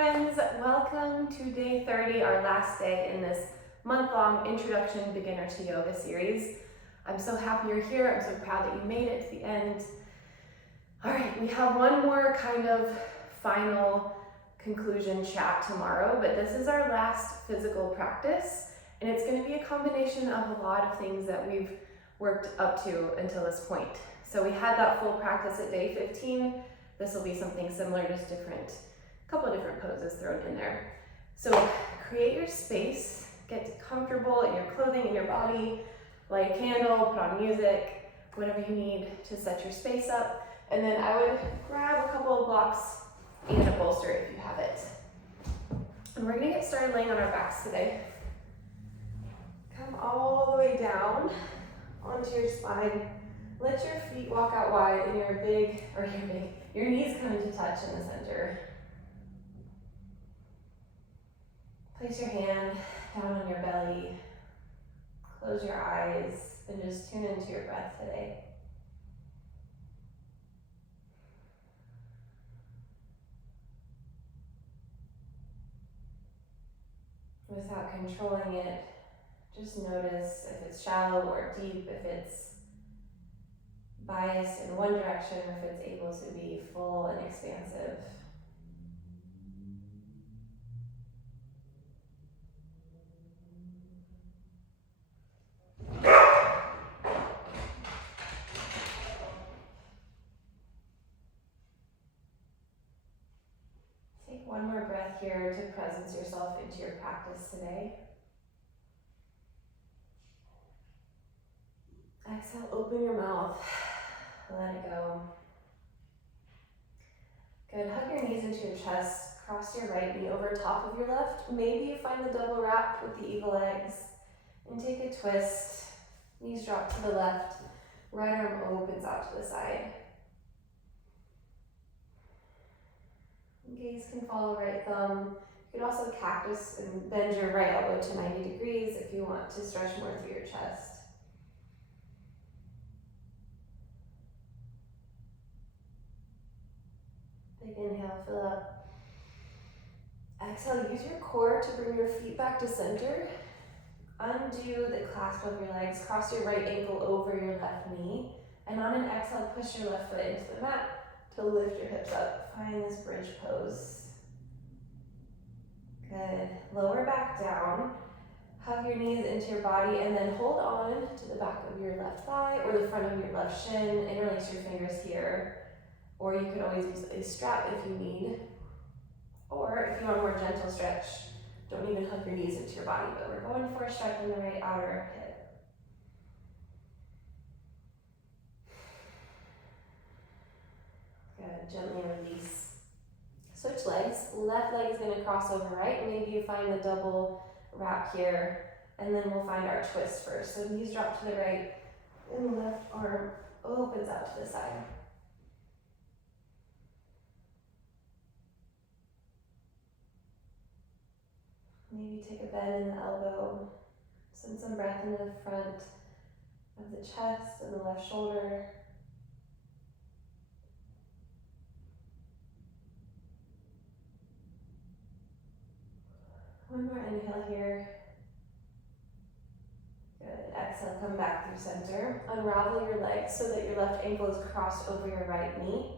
friends, welcome to day 30, our last day in this month-long Introduction Beginner to Yoga series. I'm so happy you're here. I'm so proud that you made it to the end. All right, we have one more kind of final conclusion chat tomorrow, but this is our last physical practice, and it's going to be a combination of a lot of things that we've worked up to until this point. So we had that full practice at day 15. This will be something similar, just different, a couple of different poses thrown in there. So create your space, get comfortable in your clothing, in your body, light a candle, put on music, whatever you need to set your space up. And then I would grab a couple of blocks and a bolster if you have it. And we're gonna get started laying on our backs today. Come all the way down onto your spine. Let your feet walk out wide and your knees come into touch in the center. Place your hand down on your belly. Close your eyes and just tune into your breath today. Without controlling it, just notice if it's shallow or deep, if it's biased in one direction, or if it's able to be full and expansive. Take one more breath here to presence yourself into your practice today. Exhale, open your mouth. Let it go. Good, hug your knees into your chest, cross your right knee over top of your left. Maybe you find the double wrap with the eagle legs, and take a twist. Knees drop to the left, right arm opens out to the side. Gaze can follow right thumb. You could also cactus and bend your right elbow to 90 degrees if you want to stretch more through your chest. Big inhale, fill up. Exhale, use your core to bring your feet back to center. Undo the clasp of your legs, cross your right ankle over your left knee, and on an exhale, push your left foot into the mat to lift your hips up. Find this bridge pose. Good. Lower back down. Hug your knees into your body and then hold on to the back of your left thigh or the front of your left shin. Interlace your fingers here. Or you could always use a strap if you need. Or if you want a more gentle stretch, don't even hug your knees into your body, but we're going for a stretch in the right outer hip. Good, gently release. Switch legs. Left leg is going to cross over right. Maybe you find the double wrap here, and then we'll find our twist first. So knees drop to the right, and the left arm opens out to the side. Maybe take a bend in the elbow. Send some breath into the front of the chest and the left shoulder. One more inhale here. Good. Exhale, come back through center. Unravel your legs so that your left ankle is crossed over your right knee.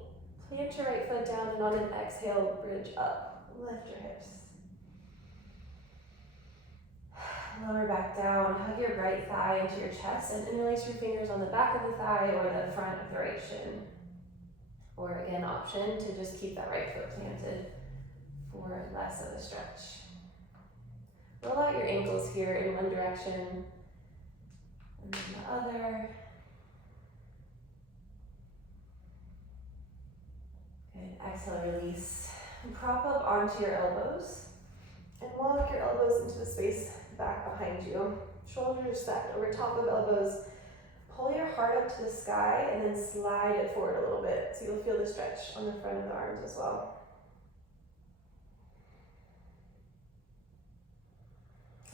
Plant your right foot down, and on an exhale, bridge up. Lift your hips. Lower back down, hug your right thigh into your chest and interlace your fingers on the back of the thigh or the front of the right shin. Or again, option to just keep that right foot planted for less of a stretch. Roll out your ankles here in one direction and then the other. Good, exhale, release. And prop up onto your elbows and walk your elbows into the space back behind you. Shoulders stacked over top of elbows. Pull your heart up to the sky and then slide it forward a little bit so you'll feel the stretch on the front of the arms as well.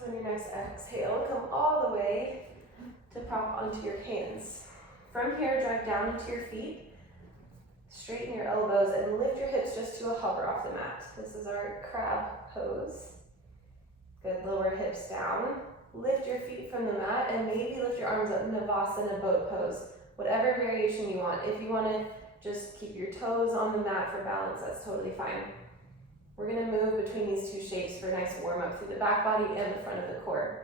On your next exhale, come all the way to prop onto your hands. From here, drive down into your feet. Straighten your elbows and lift your hips just to a hover off the mat. This is our crab pose. Good, lower hips down. Lift your feet from the mat and maybe lift your arms up, Dhanurasana Bow Pose. Whatever variation you want. If you want to just keep your toes on the mat for balance, that's totally fine. We're going to move between these two shapes for a nice warm up through the back body and the front of the core.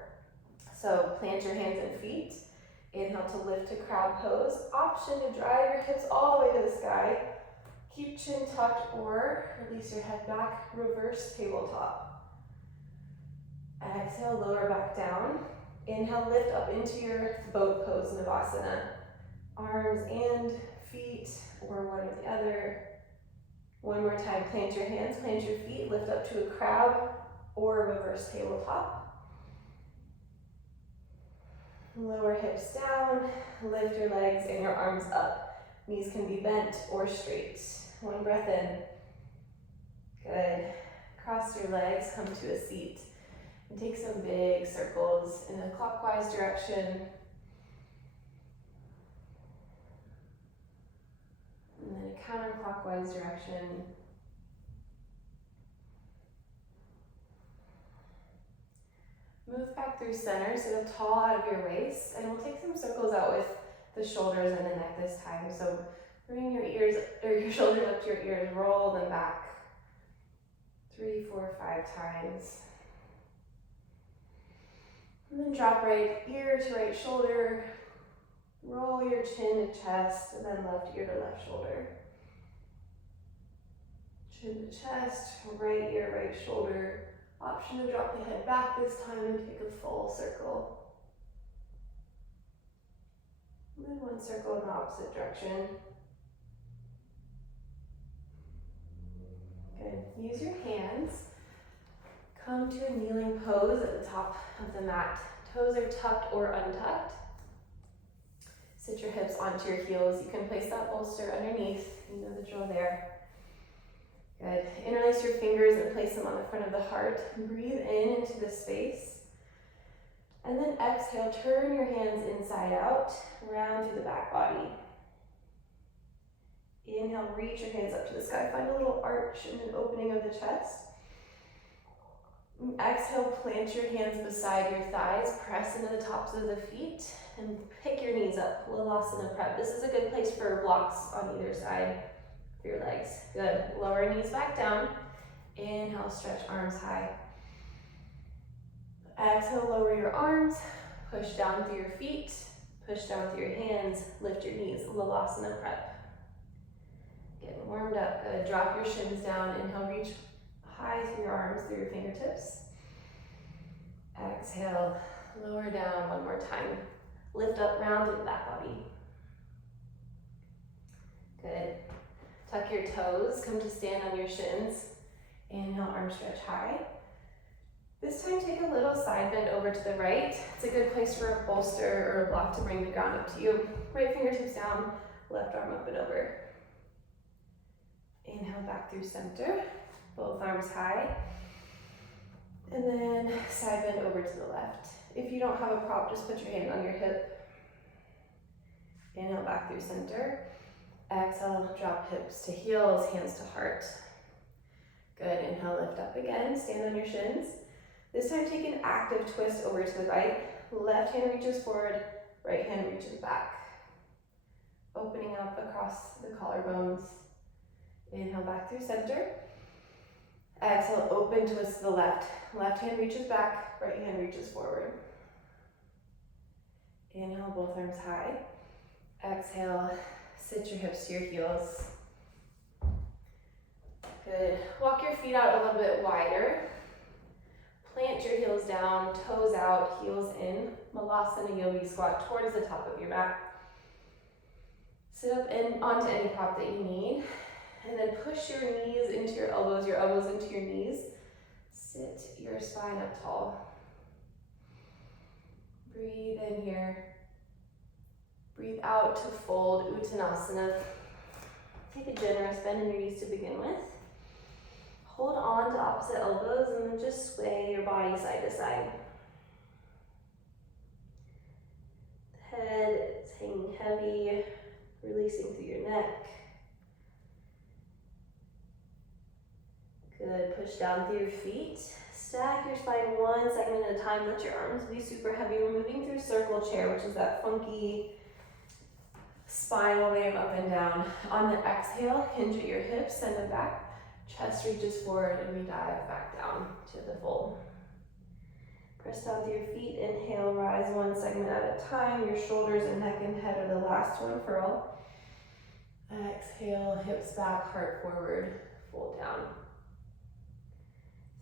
So plant your hands and feet. Inhale to lift to crab pose. Option to drive your hips all the way to the sky. Keep chin tucked or release your head back, reverse tabletop. Exhale, lower back down. Inhale, lift up into your boat pose, Navasana. Arms and feet, or one or the other. One more time, plant your hands, plant your feet, lift up to a crab or reverse tabletop. Lower hips down, lift your legs and your arms up. Knees can be bent or straight. One breath in. Good. Cross your legs, come to a seat. And take some big circles in a clockwise direction. And then a counterclockwise direction. Move back through center, sit up tall out of your waist, and we'll take some circles out with the shoulders and the neck this time. So bring your ears, or your shoulders up to your ears, roll them back 3, 4, 5 times. And then drop right ear to right shoulder, roll your chin to chest, and then left ear to left shoulder. Chin to chest, right ear, right shoulder. Option to drop the head back this time and take a full circle. And then one circle in the opposite direction. Good. Use your hands. Come to a kneeling pose at the top of the mat. Toes are tucked or untucked. Sit your hips onto your heels. You can place that bolster underneath. You know the drill there. Good. Interlace your fingers and place them on the front of the heart. Breathe in into the space. And then exhale, turn your hands inside out, round through the back body. Inhale, reach your hands up to the sky. Find a little arch and an opening of the chest. Exhale, plant your hands beside your thighs, press into the tops of the feet, and pick your knees up. Lunge prep. This is a good place for blocks on either side of your legs. Good. Lower knees back down. Inhale, stretch arms high. Exhale, lower your arms, push down through your feet, push down through your hands, lift your knees. Lunge prep. Getting warmed up. Good. Drop your shins down. Inhale, reach high through your arms, through your fingertips. Exhale, lower down one more time. Lift up, round through the back body. Good. Tuck your toes, come to stand on your shins. Inhale, arm stretch high. This time take a little side bend over to the right. It's a good place for a bolster or a block to bring the ground up to you. Right fingertips down, left arm up and over. Inhale back through center. Both arms high. And then side bend over to the left. If you don't have a prop, just put your hand on your hip. Inhale back through center. Exhale, drop hips to heels, hands to heart. Good, inhale, lift up again. Stand on your shins. This time take an active twist over to the right. Left hand reaches forward, right hand reaches back. Opening up across the collarbones. Inhale back through center. Exhale, open twist to the left. Left hand reaches back, right hand reaches forward. Inhale, both arms high. Exhale, sit your hips to your heels. Good. Walk your feet out a little bit wider. Plant your heels down, toes out, heels in. Malasana Yogi squat towards the top of your mat. Sit up and onto any prop that you need. And then push your knees into your elbows into your knees. Sit your spine up tall. Breathe in here. Breathe out to fold, Uttanasana. Take a generous bend in your knees to begin with. Hold on to opposite elbows and then just sway your body side to side. The head is hanging heavy, releasing through your neck. Good, push down through your feet. Stack your spine one segment at a time. Let your arms be super heavy. We're moving through circle chair, which is that funky spinal wave up and down. On the exhale, hinge at your hips, send them back. Chest reaches forward and we dive back down to the fold. Press down through your feet. Inhale, rise one segment at a time. Your shoulders and neck and head are the last to unfurl. Exhale, hips back, heart forward, fold down.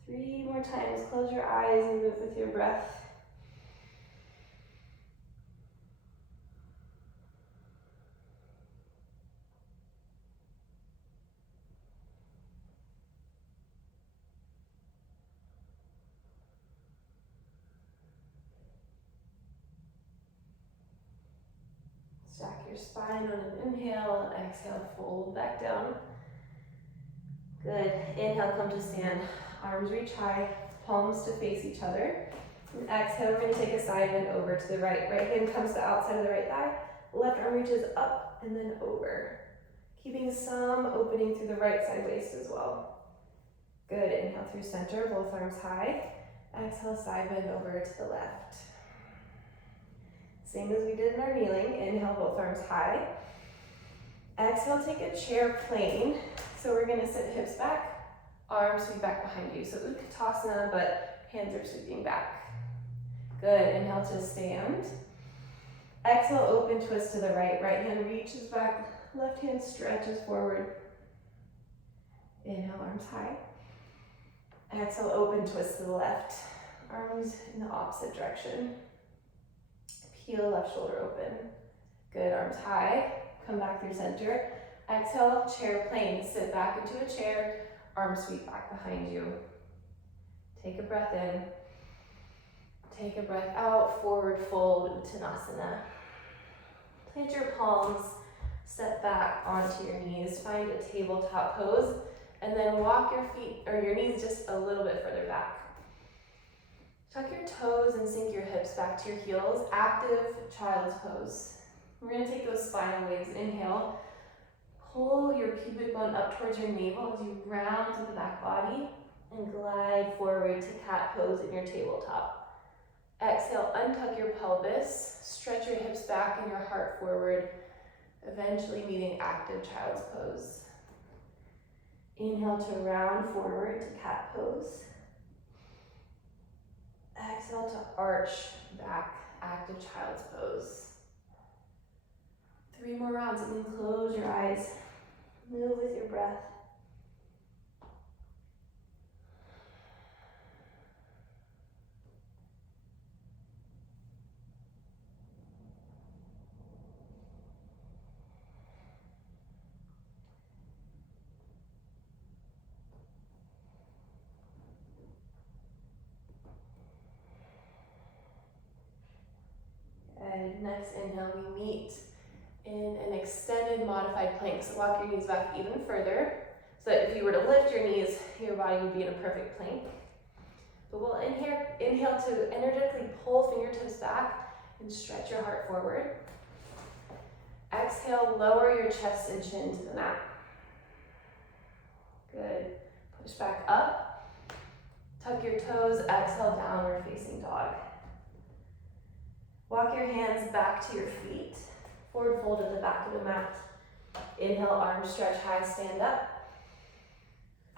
3 more times. Close your eyes and move with your breath. Stack your spine on an inhale, exhale, fold back down. Good. Inhale, come to stand. Arms reach high, palms to face each other. And exhale, we're going to take a side bend over to the right. Right hand comes to outside of the right thigh. Left arm reaches up and then over. Keeping some opening through the right side waist as well. Good. Inhale through center, both arms high. Exhale, side bend over to the left. Same as we did in our kneeling. Inhale, both arms high. Exhale, take a chair plane. So we're going to sit hips back, arms sweep back behind you. So Uttanasana, but hands are sweeping back. Good. Inhale to stand. Exhale, open twist to the right. Right hand reaches back, left hand stretches forward. Inhale, arms high. Exhale, open twist to the left. Arms in the opposite direction. Peel left shoulder open. Good, arms high. Come back through center. Exhale, chair plane. Sit back into a chair. Arms sweep back behind you. Take a breath in. Take a breath out. Forward fold, Uttanasana. Plant your palms. Step back onto your knees. Find a tabletop pose. And then walk your feet or your knees just a little bit further back. Tuck your toes and sink your hips back to your heels. Active child's pose. We're going to take those spinal waves. Inhale. Pull your pubic bone up towards your navel as you round to the back body and glide forward to cat pose in your tabletop. Exhale, untuck your pelvis. Stretch your hips back and your heart forward, eventually meeting active child's pose. Inhale to round forward to cat pose. Exhale to arch back, active child's pose. 3 more rounds and then close your eyes. Move with your breath. And next inhale, we meet in an extended modified plank. So walk your knees back even further. So that if you were to lift your knees, your body would be in a perfect plank. But we'll inhale to energetically pull fingertips back and stretch your heart forward. Exhale, lower your chest and chin to the mat. Good. Push back up. Tuck your toes. Exhale, downward facing dog. Walk your hands back to your feet. Forward fold at the back of the mat. Inhale, arms stretch high, stand up.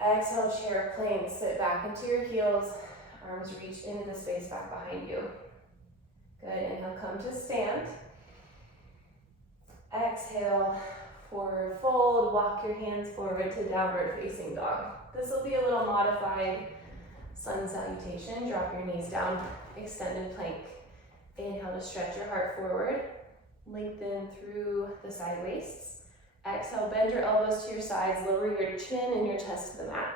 Exhale, chair plane, sit back into your heels. Arms reach into the space back behind you. Good, inhale, come to stand. Exhale, forward fold, walk your hands forward to downward facing dog. This will be a little modified sun salutation. Drop your knees down, extended plank. Inhale to stretch your heart forward. Lengthen through the side waists. Exhale, bend your elbows to your sides, lower your chin and your chest to the mat.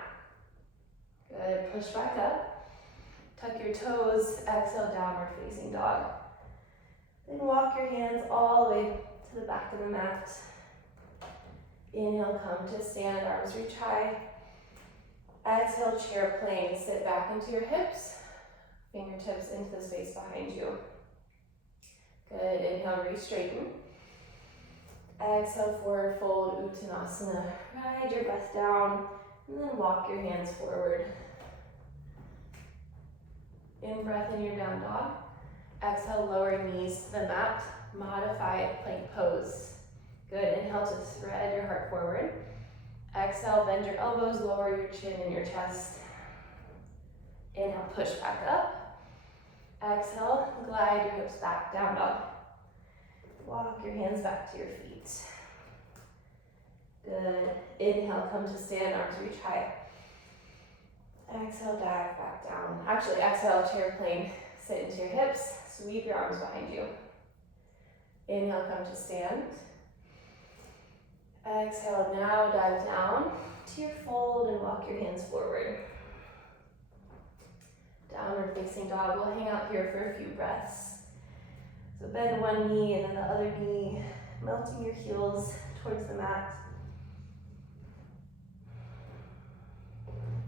Good, push back up. Tuck your toes, exhale, downward facing dog. Then walk your hands all the way to the back of the mat. Inhale, come to stand, arms reach high. Exhale, chair plane, sit back into your hips. Fingertips into the space behind you. Good, inhale, re-straighten. Exhale, forward fold, Uttanasana. Ride your breath down. And then walk your hands forward. In breath in your down dog. Exhale, lower knees to the mat. Modified plank pose. Good, inhale to thread your heart forward. Exhale, bend your elbows, lower your chin and your chest. Inhale, push back up. Exhale, glide your hips back, down dog. Walk your hands back to your feet. Good. Inhale, come to stand, arms reach high. Exhale, dive back down. Actually, exhale, chair plane, sit into your hips, sweep your arms behind you. Inhale, come to stand. Exhale, now dive down to your fold and walk your hands forward. Downward facing dog. We'll hang out here for a few breaths. So bend one knee and then the other knee, melting your heels towards the mat.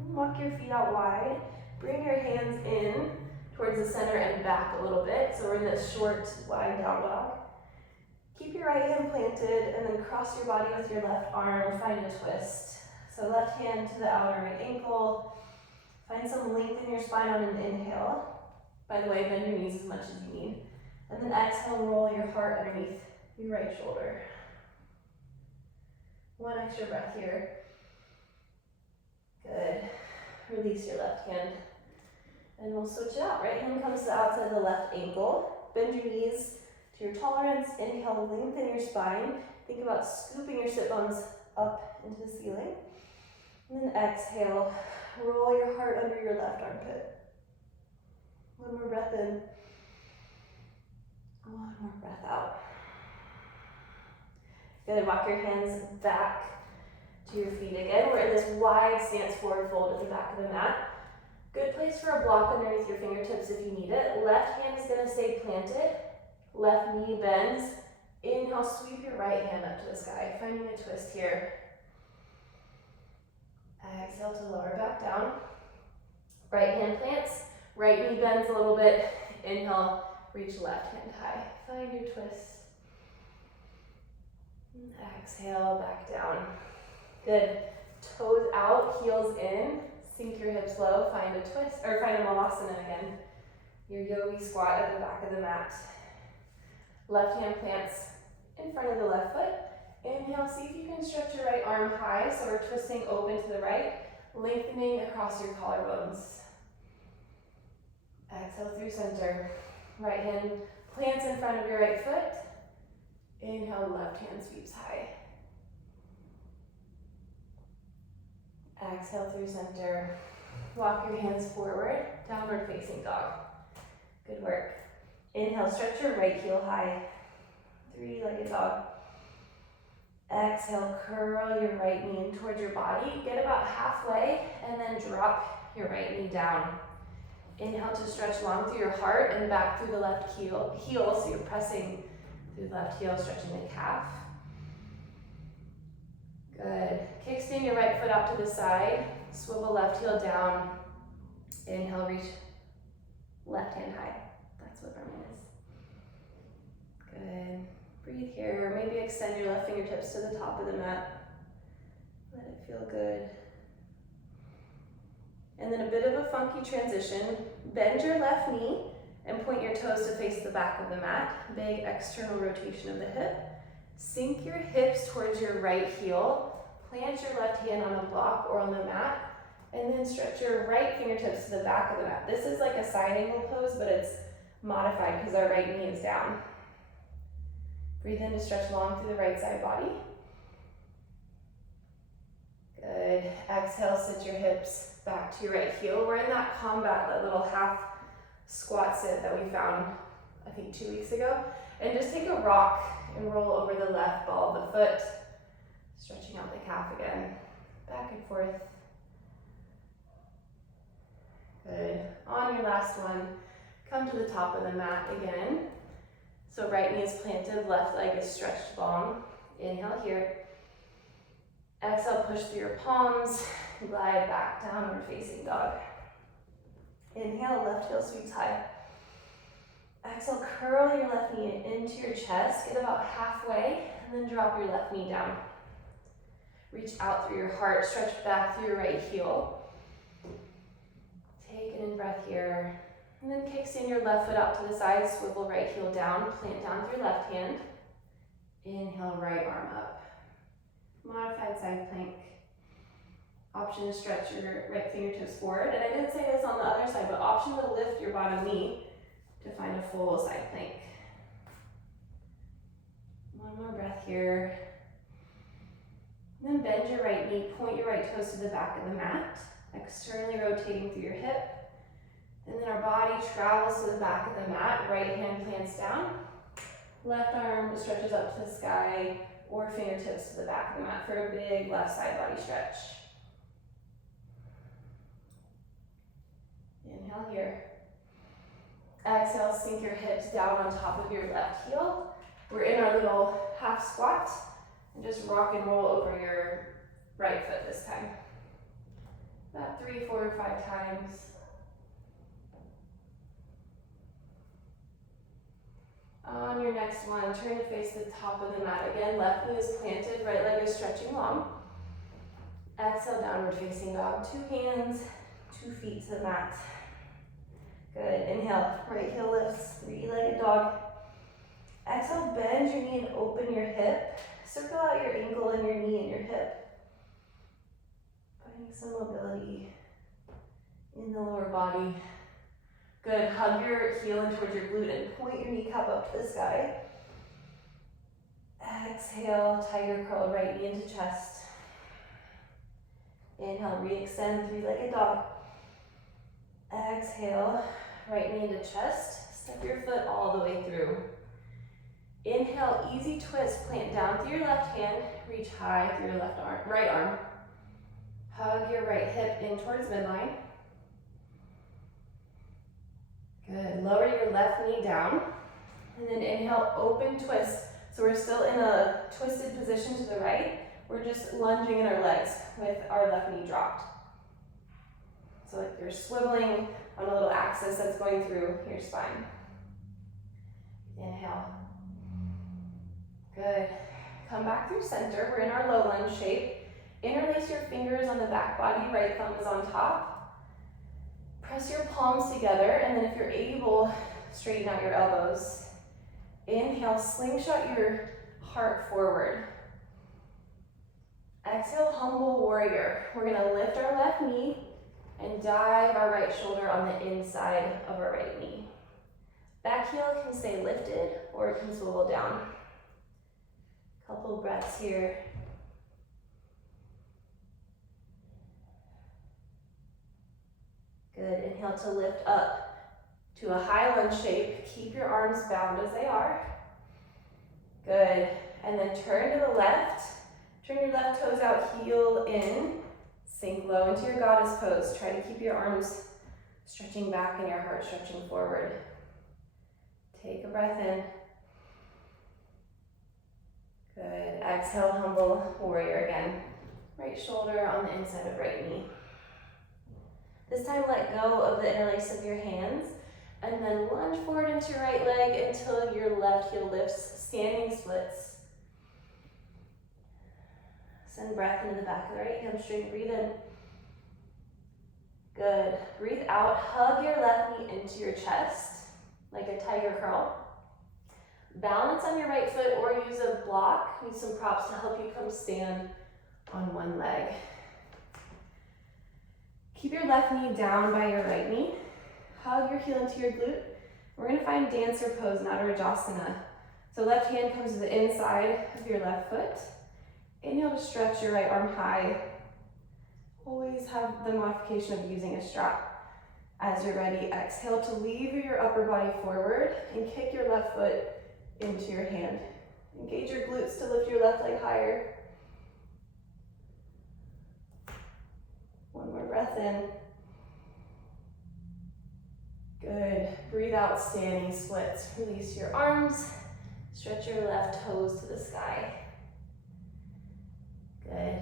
Walk your feet out wide. Bring your hands in towards the center and back a little bit. So we're in this short, wide down dog. Keep your right hand planted and then cross your body with your left arm. Find a twist. So left hand to the outer right ankle. Find some length in your spine on an inhale. By the way, bend your knees as much as you need. And then exhale, roll your heart underneath your right shoulder. One extra breath here. Good. Release your left hand. And we'll switch it out. Right hand comes to the outside of the left ankle. Bend your knees to your tolerance. Inhale, lengthen your spine. Think about scooping your sit bones up into the ceiling. And then exhale, roll your heart under your left armpit. One more breath in. One more breath out. Good, walk your hands back to your feet again. We're in this wide stance forward fold at the back of the mat. Good place for a block underneath your fingertips if you need it. Left hand is gonna stay planted. Left knee bends. Inhale, sweep your right hand up to the sky, finding a twist here. Exhale to lower back down. Right hand plants. Right knee bends a little bit. Inhale, reach left hand high. Find your twist. Exhale, back down. Good. Toes out, heels in. Sink your hips low. Find a twist, or find a malasana again. Your yogi squat at the back of the mat. Left hand plants in front of the left foot. Inhale, see if you can stretch your right arm high. So we're twisting open to the right, lengthening across your collarbones. Exhale through center. Right hand plants in front of your right foot. Inhale, left hand sweeps high. Exhale through center. Walk your hands forward, downward facing dog. Good work. Inhale, stretch your right heel high. Three-legged dog. Exhale, curl your right knee in towards your body. Get about halfway and then drop your right knee down. Inhale to stretch long through your heart and back through the left heel. So you're pressing through the left heel, stretching the calf. Good. Kickstand your right foot out to the side. Swivel left heel down. Inhale, reach left hand high. That's what Brahman is. Good. Breathe here. Maybe extend your left fingertips to the top of the mat. Let it feel good. And then a bit of a funky transition. Bend your left knee and point your toes to face the back of the mat. Big external rotation of the hip. Sink your hips towards your right heel. Plant your left hand on a block or on the mat. And then stretch your right fingertips to the back of the mat. This is like a side angle pose, but it's modified because our right knee is down. Breathe in to stretch long through the right side body. Good. Exhale, sit your hips back to your right heel. We're in that combat, that little half squat sit that we found, I think 2 weeks ago. And just take a rock and roll over the left ball of the foot, stretching out the calf again. Back and forth. Good. On your last one, come to the top of the mat again. So right knee is planted, left leg is stretched long. Inhale here. Exhale, push through your palms, glide back, downward facing dog. Inhale, left heel sweeps high. Exhale, curl your left knee into your chest, get about halfway, and then drop your left knee down. Reach out through your heart, stretch back through your right heel. Take an in-breath here. And then kickstand your left foot out to the side, swivel right heel down, plant down with your left hand. Inhale, right arm up. Modified side plank. Option to stretch your right fingertips forward. And I didn't say this on the other side, but option to lift your bottom knee to find a full side plank. One more breath here. And then bend your right knee, point your right toes to the back of the mat, externally rotating through your hip. And then our body travels to the back of the mat, right hand plants down, left arm stretches up to the sky, or fingertips to the back of the mat for a big left side body stretch. Inhale here. Exhale, sink your hips down on top of your left heel. We're in our little half squat, and just rock and roll over your right foot this time. About 3, 4, or 5 times. On your next one, turn to face the top of the mat again. Left knee is planted, right leg is stretching long. Exhale, downward facing dog. 2 hands, 2 feet to the mat. Good, inhale, right heel lifts, 3-legged dog. Exhale, bend your knee and open your hip. Circle out your ankle and your knee and your hip. Finding some mobility in the lower body. Good, hug your heel in towards your glute and point your kneecap up to the sky. Exhale, tiger curl, right knee into chest. Inhale, re-extend, 3-legged dog. Exhale, right knee into chest. Step your foot all the way through. Inhale, easy twist, plant down through your left hand, reach high through your right arm. Hug your right hip in towards midline. Good, lower your left knee down, and then inhale, open twist. So we're still in a twisted position to the right. We're just lunging in our legs with our left knee dropped. So like you're swiveling on a little axis that's going through your spine. Inhale. Good. Come back through center. We're in our low lunge shape. Interlace your fingers on the back body. Right thumb is on top. Press your palms together, and then if you're able, straighten out your elbows. Inhale, slingshot your heart forward. Exhale, humble warrior. We're gonna lift our left knee and dive our right shoulder on the inside of our right knee. Back heel can stay lifted or it can swivel down. Couple breaths here. Good, inhale to lift up to a high lunge shape. Keep your arms bound as they are. Good, and then turn to the left. Turn your left toes out, heel in. Sink low into your goddess pose. Try to keep your arms stretching back and your heart stretching forward. Take a breath in. Good. Exhale, humble warrior again. Right shoulder on the inside of right knee. This time let go of the interlace of your hands and then lunge forward into your right leg until your left heel lifts, standing splits. Send breath into the back of the right hamstring. Breathe in. Good. Breathe out. Hug your left knee into your chest like a tiger curl. Balance on your right foot or use a block. Use some props to help you come stand on one leg. Keep your left knee down by your right knee. Hug your heel into your glute. We're going to find dancer pose, Dhanurasana. So left hand comes to the inside of your left foot. Inhale to stretch your right arm high. Always have the modification of using a strap. As you're ready, exhale to lever your upper body forward and kick your left foot into your hand. Engage your glutes to lift your left leg higher. One more breath in. Good. Breathe out, standing splits. Release your arms. Stretch your left toes to the sky. Good.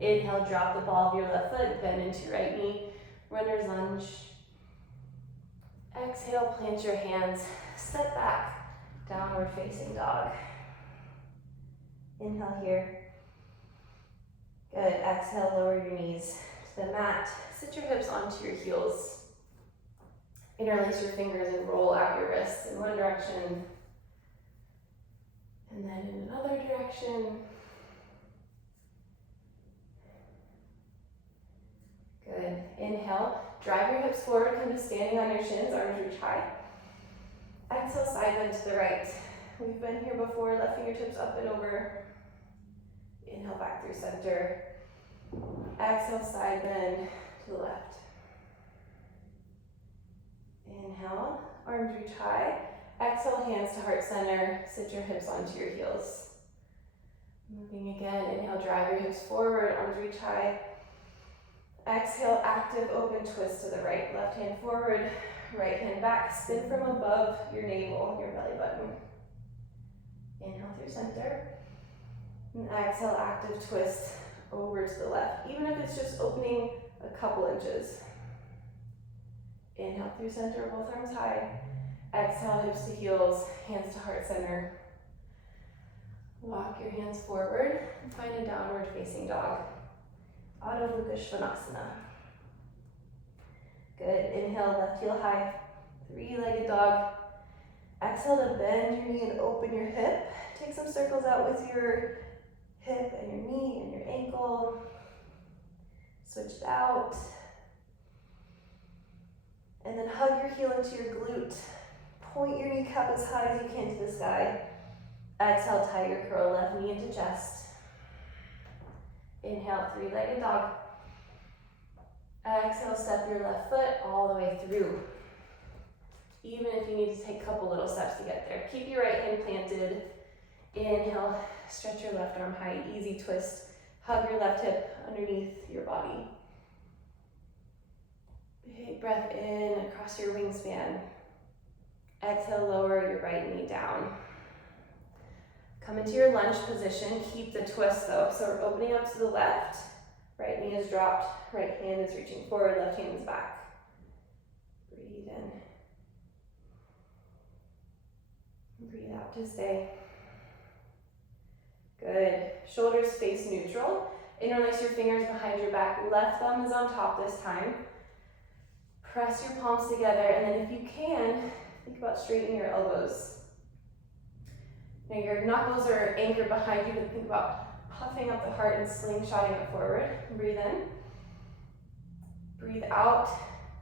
Inhale, drop the ball of your left foot, bend into your right knee, runner's lunge. Exhale, plant your hands, step back, downward facing dog. Inhale here. Good. Exhale, lower your knees to the mat. Sit your hips onto your heels. Interlace your fingers and roll out your wrists in one direction. And then in another direction. Good. Inhale. Drive your hips forward. Come to standing on your shins. Arms reach high. Exhale, side bend to the right. We've been here before. Left fingertips up and over. Inhale back through center. Exhale, side bend to the left. Inhale, arms reach high. Exhale, hands to heart center. Sit your hips onto your heels. Moving again. Inhale, drive your hips forward. Arms reach high. Exhale, active open twist to the right. Left hand forward, right hand back. Spin from above your navel, your belly button. Inhale through center. And exhale, active twist over to the left, even if it's just opening a couple inches. Inhale through center, both arms high. Exhale, hips to heels, hands to heart center. Walk your hands forward and find a downward facing dog. Uttanasana. Good. Inhale, left heel high. Three-legged dog. Exhale to bend your knee and open your hip. Take some circles out with your hip and your knee and your ankle. Switch it out. And then hug your heel into your glute. Point your kneecap as high as you can to the sky. Exhale, tiger curl, left knee into chest. Inhale, three-legged dog. Exhale, step your left foot all the way through. Even if you need to take a couple little steps to get there. Keep your right hand planted. Inhale, stretch your left arm high, easy twist. Hug your left hip underneath your body. Big breath in across your wingspan. Exhale, lower your right knee down. Come into your lunge position. Keep the twist though. So we're opening up to the left. Right knee is dropped. Right hand is reaching forward. Left hand is back. Breathe in. Breathe out to stay. Good. Shoulders face neutral. Interlace your fingers behind your back. Left thumb is on top this time. Press your palms together, and then if you can, think about straightening your elbows. Now your knuckles are anchored behind you, but think about puffing up the heart and slingshotting it forward. Breathe in. Breathe out.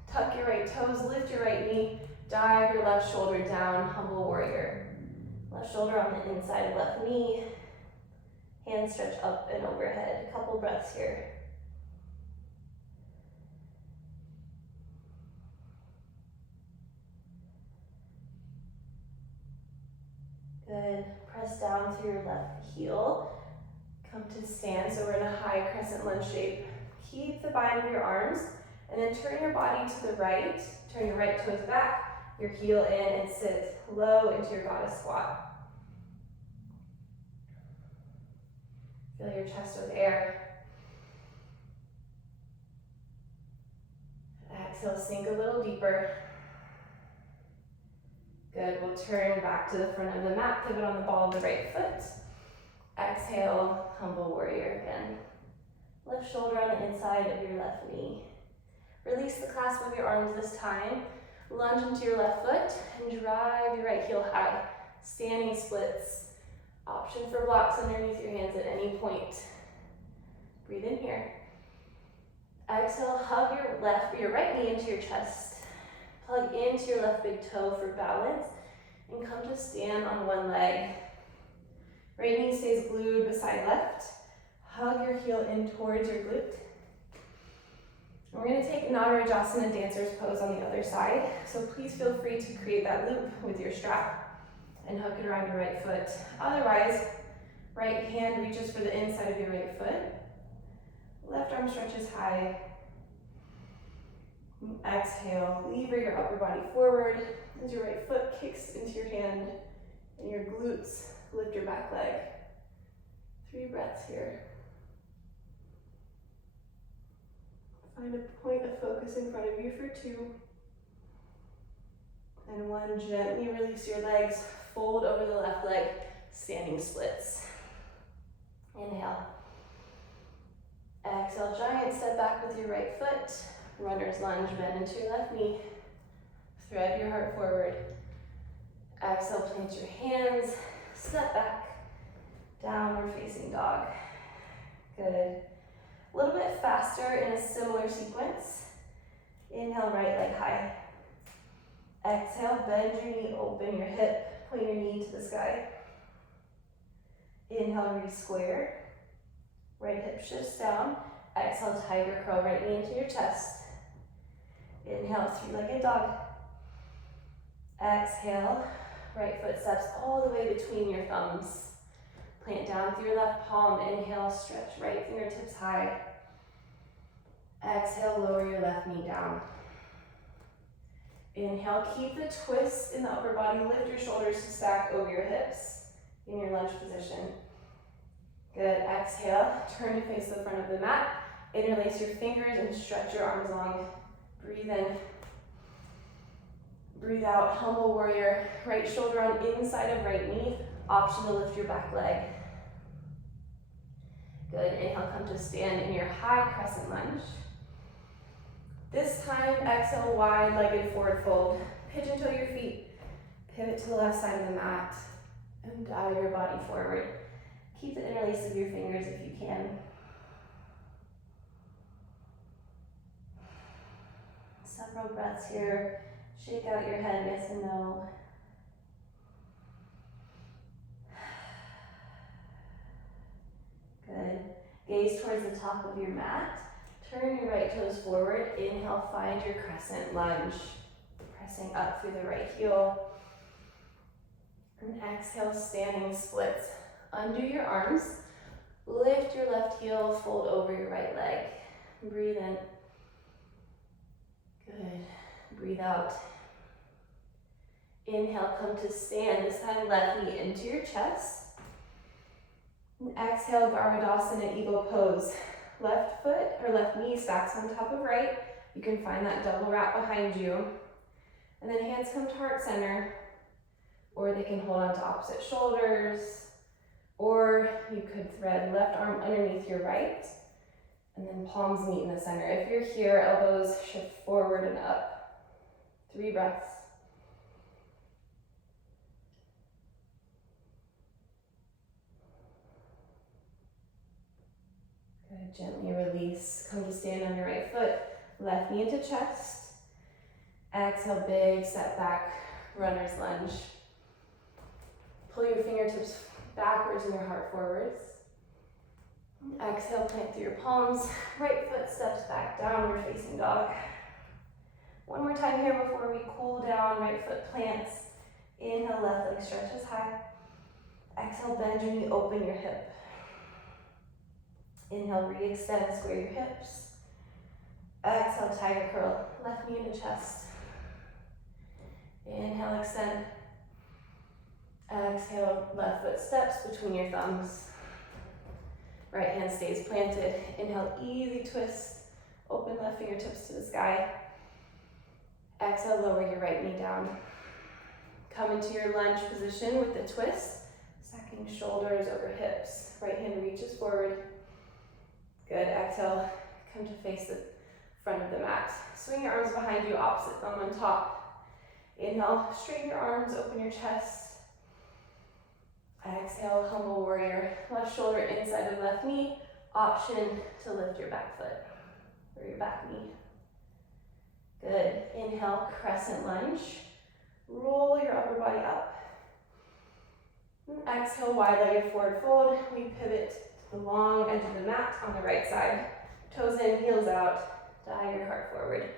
Tuck your right toes, lift your right knee, dive your left shoulder down, humble warrior. Left shoulder on the inside of left knee. Hands stretch up and overhead. A couple breaths here. Good. Press down through your left heel. Come to stand. So we're in a high crescent lunge shape. Keep the bind of your arms and then turn your body to the right. Turn your right toes back, your heel in, and sit low into your goddess squat. Fill your chest with air. Exhale, sink a little deeper. Good, we'll turn back to the front of the mat, pivot on the ball of the right foot. Exhale, humble warrior again. Left shoulder on the inside of your left knee. Release the clasp of your arms this time. Lunge into your left foot and drive your right heel high. Standing splits. Option for blocks underneath your hands at any point. Breathe in here. Exhale, hug your right knee into your chest. Plug into your left big toe for balance and come to stand on one leg. Right knee stays glued beside left. Hug your heel in towards your glute. We're going to take Dhanurasana dancer's pose on the other side. So please feel free to create that loop with your strap and hook it around your right foot. Otherwise, right hand reaches for the inside of your right foot. Left arm stretches high. Exhale, lever your upper body forward as your right foot kicks into your hand and your glutes lift your back leg. 3 breaths here. Find a point of focus in front of you for 2. And 1, gently release your legs, fold over the left leg, standing splits. Inhale. Try and step back with your right foot. Runner's lunge, bend into your left knee. Thread your heart forward. Exhale, plant your hands. Step back. Downward facing dog. Good. A little bit faster in a similar sequence. Inhale, right leg high. Exhale, bend your knee, open your hip, point your knee to the sky. Inhale, re-square. Right hip shifts down. Exhale, tiger curl, right knee into your chest. Inhale, three-legged dog. Exhale, right foot steps all the way between your thumbs. Plant down through your left palm. Inhale, stretch right fingertips high. Exhale, lower your left knee down. Inhale, keep the twist in the upper body. Lift your shoulders to stack over your hips in your lunge position. Good. Exhale, turn to face the front of the mat. Interlace your fingers and stretch your arms long. Breathe in. Breathe out, humble warrior. Right shoulder on inside of right knee. Option to lift your back leg. Good. Inhale, come to stand in your high crescent lunge. This time, exhale, wide-legged forward fold. Pigeon toe your feet. Pivot to the left side of the mat. And dial your body forward. Keep the interlace of your fingers if you can. Several breaths here. Shake out your head, yes and no. Good. Gaze towards the top of your mat. Turn your right toes forward. Inhale, find your crescent lunge. Pressing up through the right heel. And exhale, standing splits. Undo your arms. Lift your left heel, fold over your right leg. Breathe in. Good. Breathe out. Inhale, come to stand. This time, left knee into your chest. And exhale, Dhanurasana Bow Pose. Left foot or left knee stacks on top of right. You can find that double wrap behind you. And then hands come to heart center, or they can hold on to opposite shoulders, or you could thread left arm underneath your right, and then palms meet in the center. If you're here, elbows shift forward and up. 3 breaths. Good, gently release. Come to stand on your right foot, left knee into chest. Exhale, big step back, runner's lunge. Pull your fingertips backwards and your heart forwards. Exhale, plant through your palms. Right foot steps back, downward facing dog. One more time here before we cool down. Right foot plants. Inhale, left leg stretches high. Exhale, bend your knee, open your hip. Inhale, re-extend, square your hips. Exhale, tiger curl, left knee into chest. Inhale, extend. Exhale, left foot steps between your thumbs. Right hand stays planted. Inhale, easy twist. Open left fingertips to the sky. Exhale, lower your right knee down. Come into your lunge position with the twist. Stacking shoulders over hips. Right hand reaches forward. Good. Exhale, come to face the front of the mat. Swing your arms behind you, opposite thumb on top. Inhale, straighten your arms, open your chest. Exhale, humble warrior. Left shoulder inside of left knee. Option to lift your back foot or your back knee. Good. Inhale, crescent lunge. Roll your upper body up. And exhale, wide-legged forward fold. We pivot to the long edge of the mat on the right side. Toes in, heels out. Dial your heart forward.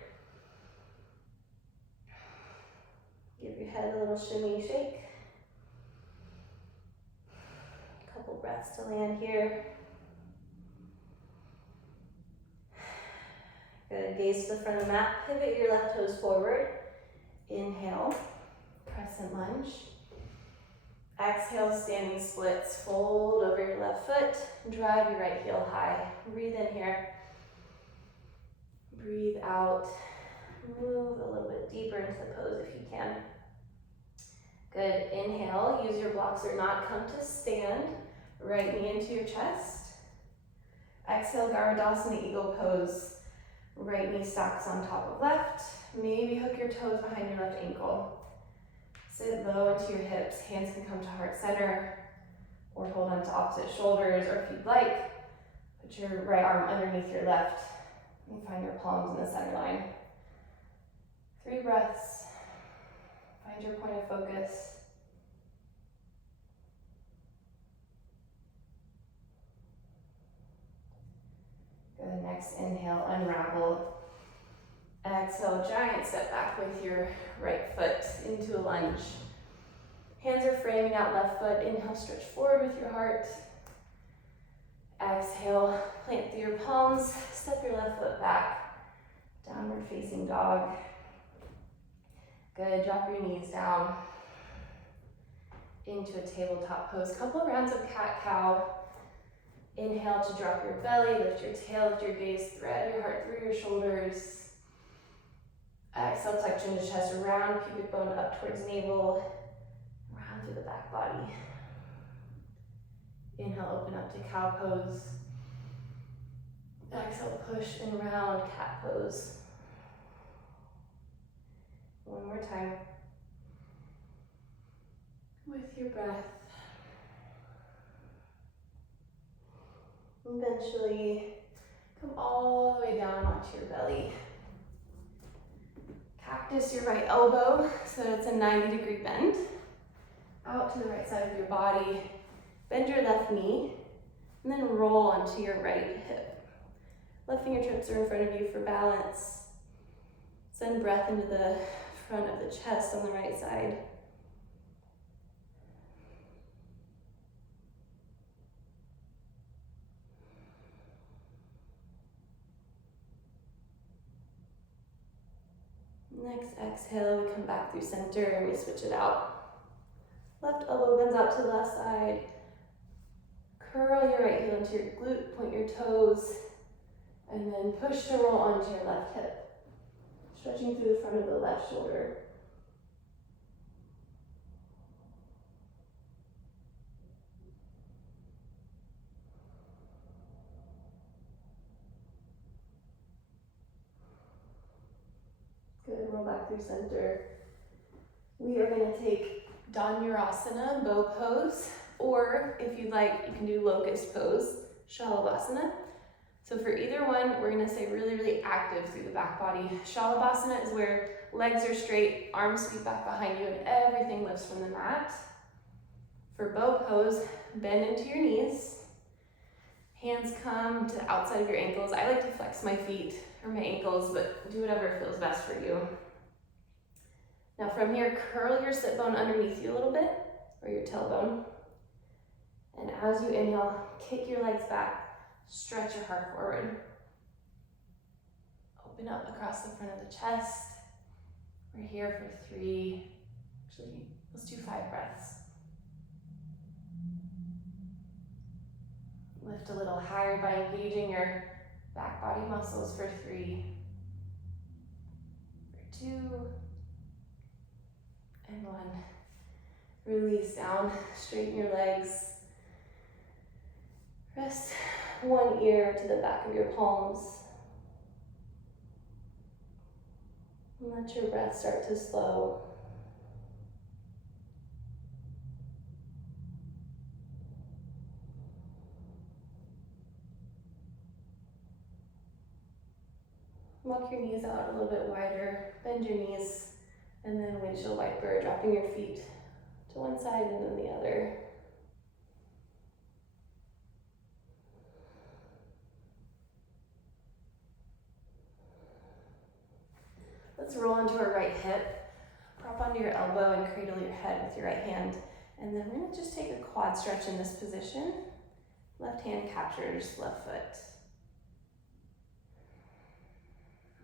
Give your head a little shimmy shake. Couple breaths to land here. Good. Gaze to the front of the mat. Pivot your left toes forward. Inhale, crescent lunge. Exhale, standing splits. Fold over your left foot. Drive your right heel high. Breathe in here. Breathe out. Move a little bit deeper into the pose if you can. Good. Inhale, use your blocks or not. Come to stand. Right knee into your chest. Exhale, Dhanurasana Eagle Pose. Right knee stacks on top of left. Maybe hook your toes behind your left ankle. Sit low into your hips. Hands can come to heart center or hold on to opposite shoulders, or if you'd like, put your right arm underneath your left and find your palms in the center line. 3 breaths. Find your point of focus. Good, next inhale, unravel. Exhale, giant step back with your right foot into a lunge. Hands are framing out left foot. Inhale, stretch forward with your heart. Exhale, plant through your palms, step your left foot back. Downward facing dog. Good, drop your knees down into a tabletop pose. Couple rounds of cat-cow. Inhale to drop your belly, lift your tail, lift your gaze, thread your heart through your shoulders. Exhale, tuck chin to chest, round pubic bone up towards navel, round through the back body. Inhale, open up to cow pose. Exhale, push and round cat pose. One more time. With your breath. Eventually, come all the way down onto your belly. Cactus your right elbow so that it's a 90-degree bend. Out to the right side of your body. Bend your left knee, and then roll onto your right hip. Left fingertips are in front of you for balance. Send breath into the front of the chest on the right side. Next exhale, we come back through center and we switch it out. Left elbow bends out to the left side. Curl your right heel into your glute, point your toes, and then push to roll onto your left hip. Stretching through the front of the left shoulder. Good, roll back through center. We are going to take Dhanurasana Bow Pose, or if you'd like, you can do Locust Pose, Shalabhasana. So for either one, we're going to stay really, really active through the back body. Shalabhasana is where legs are straight, arms sweep back behind you, and everything lifts from the mat. For Bow Pose, bend into your knees. Hands come to the outside of your ankles. I like to flex my feet or my ankles, but do whatever feels best for you. Now from here, curl your sit bone underneath you a little bit, or your tailbone. And as you inhale, kick your legs back. Stretch your heart forward. Open up across the front of the chest. We're here for 3, actually, let's do 5 breaths. Lift a little higher by engaging your back body muscles for 3, for 2, and 1. Release down, straighten your legs. Rest one ear to the back of your palms. And let your breath start to slow. Walk your knees out a little bit wider, bend your knees, and then windshield wiper, dropping your feet to one side and then the other. Let's roll onto our right hip, prop onto your elbow and cradle your head with your right hand. And then we're gonna just take a quad stretch in this position. Left hand captures left foot.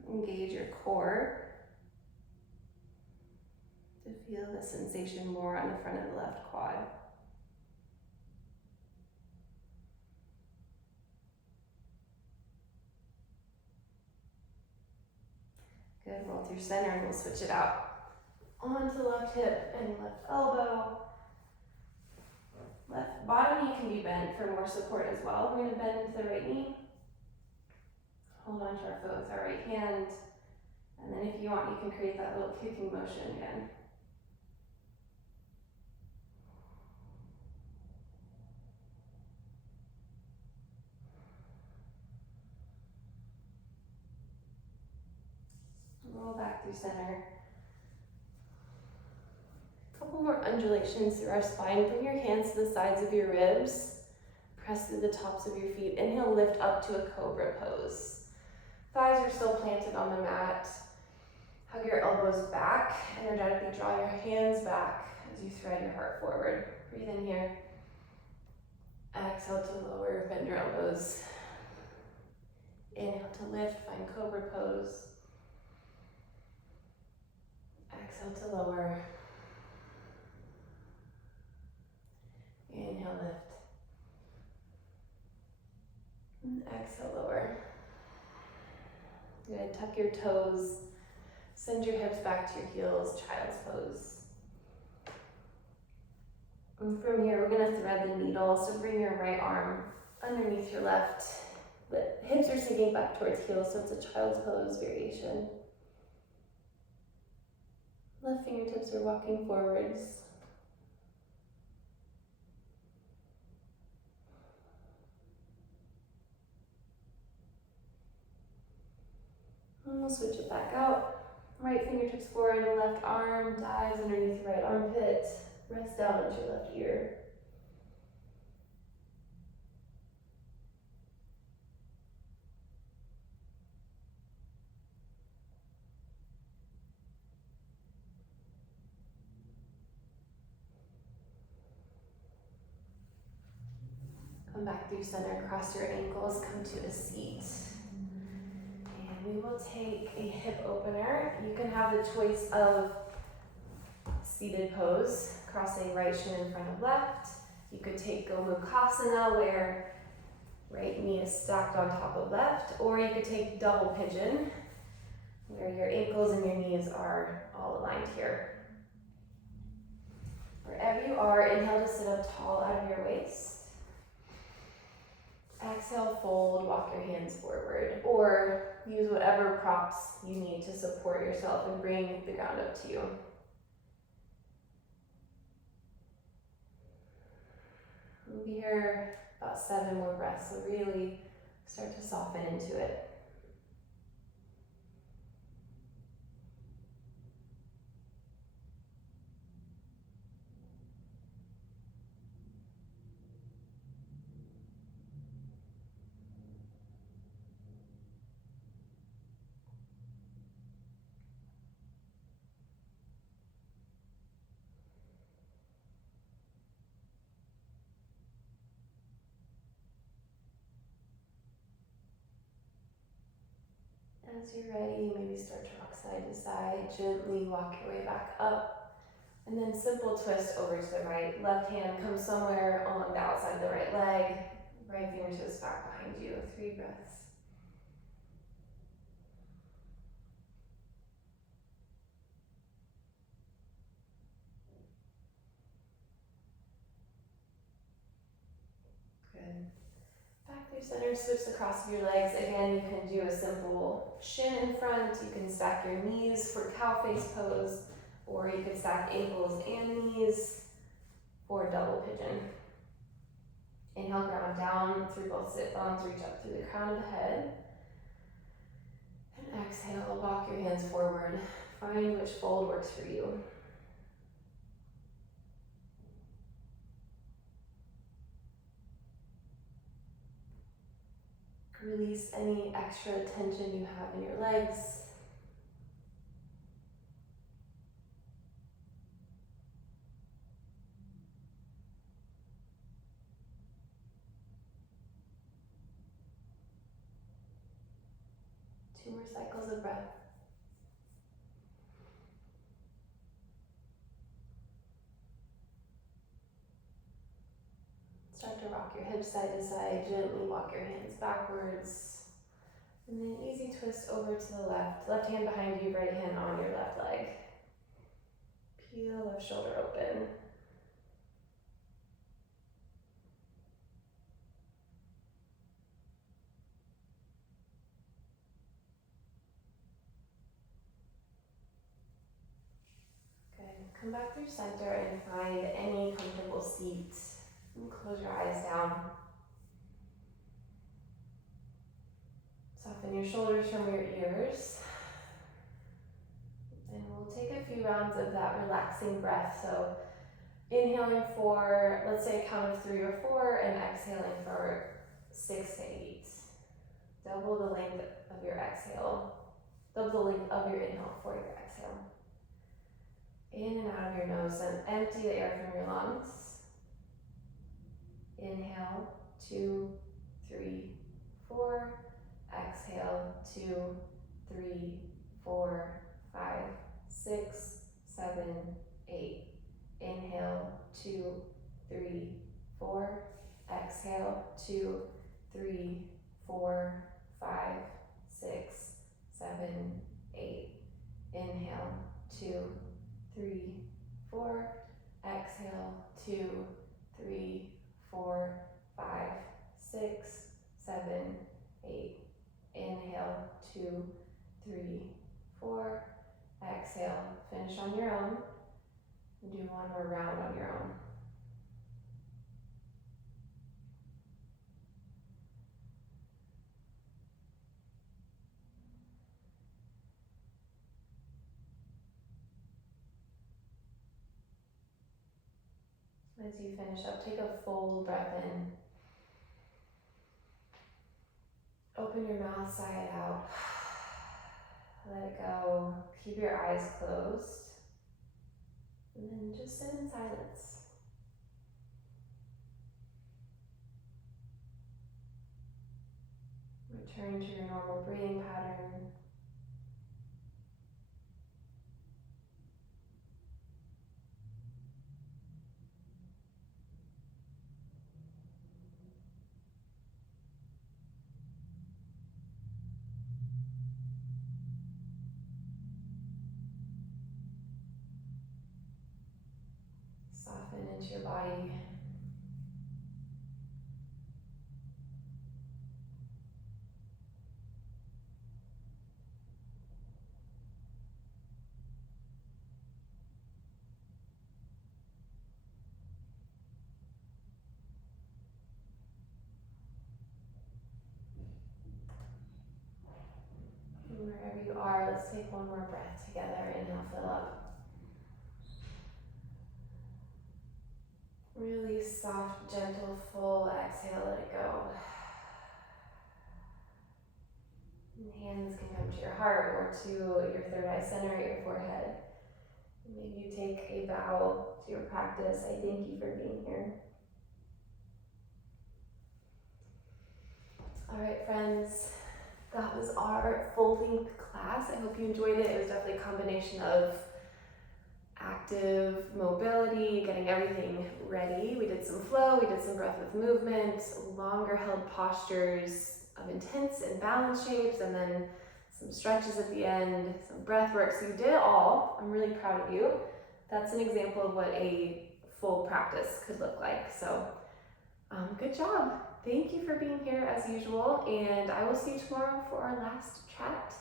Engage your core to feel the sensation more on the front of the left quad. Good, roll through center and we'll switch it out. Onto the left hip and left elbow. Left bottom knee can be bent for more support as well. We're gonna bend into the right knee, Hold on to our foot with our right hand. And then if you want, you can create that little kicking motion again. Roll back through center. A couple more undulations through our spine. Bring your hands to the sides of your ribs. Press through the tops of your feet. Inhale, lift up to a cobra pose. Thighs are still planted on the mat. Hug your elbows back. Energetically draw your hands back as you thread your heart forward. Breathe in here. Exhale to lower, bend your elbows. Inhale to lift, find cobra pose. Exhale to lower. Inhale, lift. And exhale, lower. Good, tuck your toes. Send your hips back to your heels, child's pose. And from here, we're gonna thread the needle. So bring your right arm underneath your left. The hips are sinking back towards heels, so it's a child's pose variation. Left fingertips are walking forwards. And we'll switch it back out. Right fingertips forward, left arm dives underneath your right armpit. Rest down into your left ear. Come back through center, cross your ankles, come to a seat. And we will take a hip opener. You can have the choice of seated pose, crossing right shin in front of left. You could take Gomukhasana, where right knee is stacked on top of left, or you could take double pigeon, where your ankles and your knees are all aligned here. Wherever you are, inhale to sit up tall out of your waist. Exhale, fold, walk your hands forward, or use whatever props you need to support yourself and bring the ground up to you. We'll be here about 7 more breaths, so really start to soften into it. As you're ready, maybe start to rock side to side, gently walk your way back up, and then simple twist over to the right. Left hand comes somewhere along the outside of the right leg, right fingertips back behind you. 3 breaths. Good. Back through center, switch the cross of your legs. Again, you can do a simple shin in front. You can stack your knees for cow face pose, or you could stack ankles and knees for double pigeon. Inhale, ground down through both sit bones, reach up through the crown of the head. And exhale, walk your hands forward. Find which fold works for you. Release any extra tension you have in your legs. Two more cycles of breath. Start to rock your hips side to side, gently walk your hands backwards. And then easy twist over to the left. Left hand behind you, right hand on your left leg. Peel left shoulder open. come back through center and find any comfortable seat. And close your eyes down. Soften your shoulders from your ears. And we'll take a few rounds of that relaxing breath. So inhaling for, let's say, a count of 3 or 4, and exhaling for 6 to 8. Double the length of your exhale. Double the length of your inhale for your exhale. In and out of your nose, and empty the air from your lungs. Inhale, 2, 3, 4. Exhale, 2, 3, 4, 5, 6, 7, 8. Inhale, 2, 3, 4. Exhale, 2, 3, 4, 5, 6, 7, 8. Inhale, 2, 3, 4. Exhale, 2, 3, 4, 5, 6, 7, 8. Inhale, 2, 3, 4. Exhale, finish on your own. Do one more round on your own. As you finish up, take a full breath in. Open your mouth side out. Let it go. Keep your eyes closed. And then just sit in silence. Return to your normal breathing pattern. Soften into your body. And wherever you are, let's take one more breath together. Inhale, fill up. Really soft, gentle, full exhale, let it go. And hands can come to your heart or to your third eye center, your forehead. Maybe you take a bow to your practice. I thank you for being here. All right, friends, that was our full-length class. I hope you enjoyed it. It was definitely a combination of active mobility, getting everything ready. We did some flow, we did some breath with movement, longer held postures of intense and balanced shapes, and then some stretches at the end, some breath work. So you did it all. I'm really proud of you. That's an example of what a full practice could look like. So good job. Thank you for being here as usual, and I will see you tomorrow for our last chat.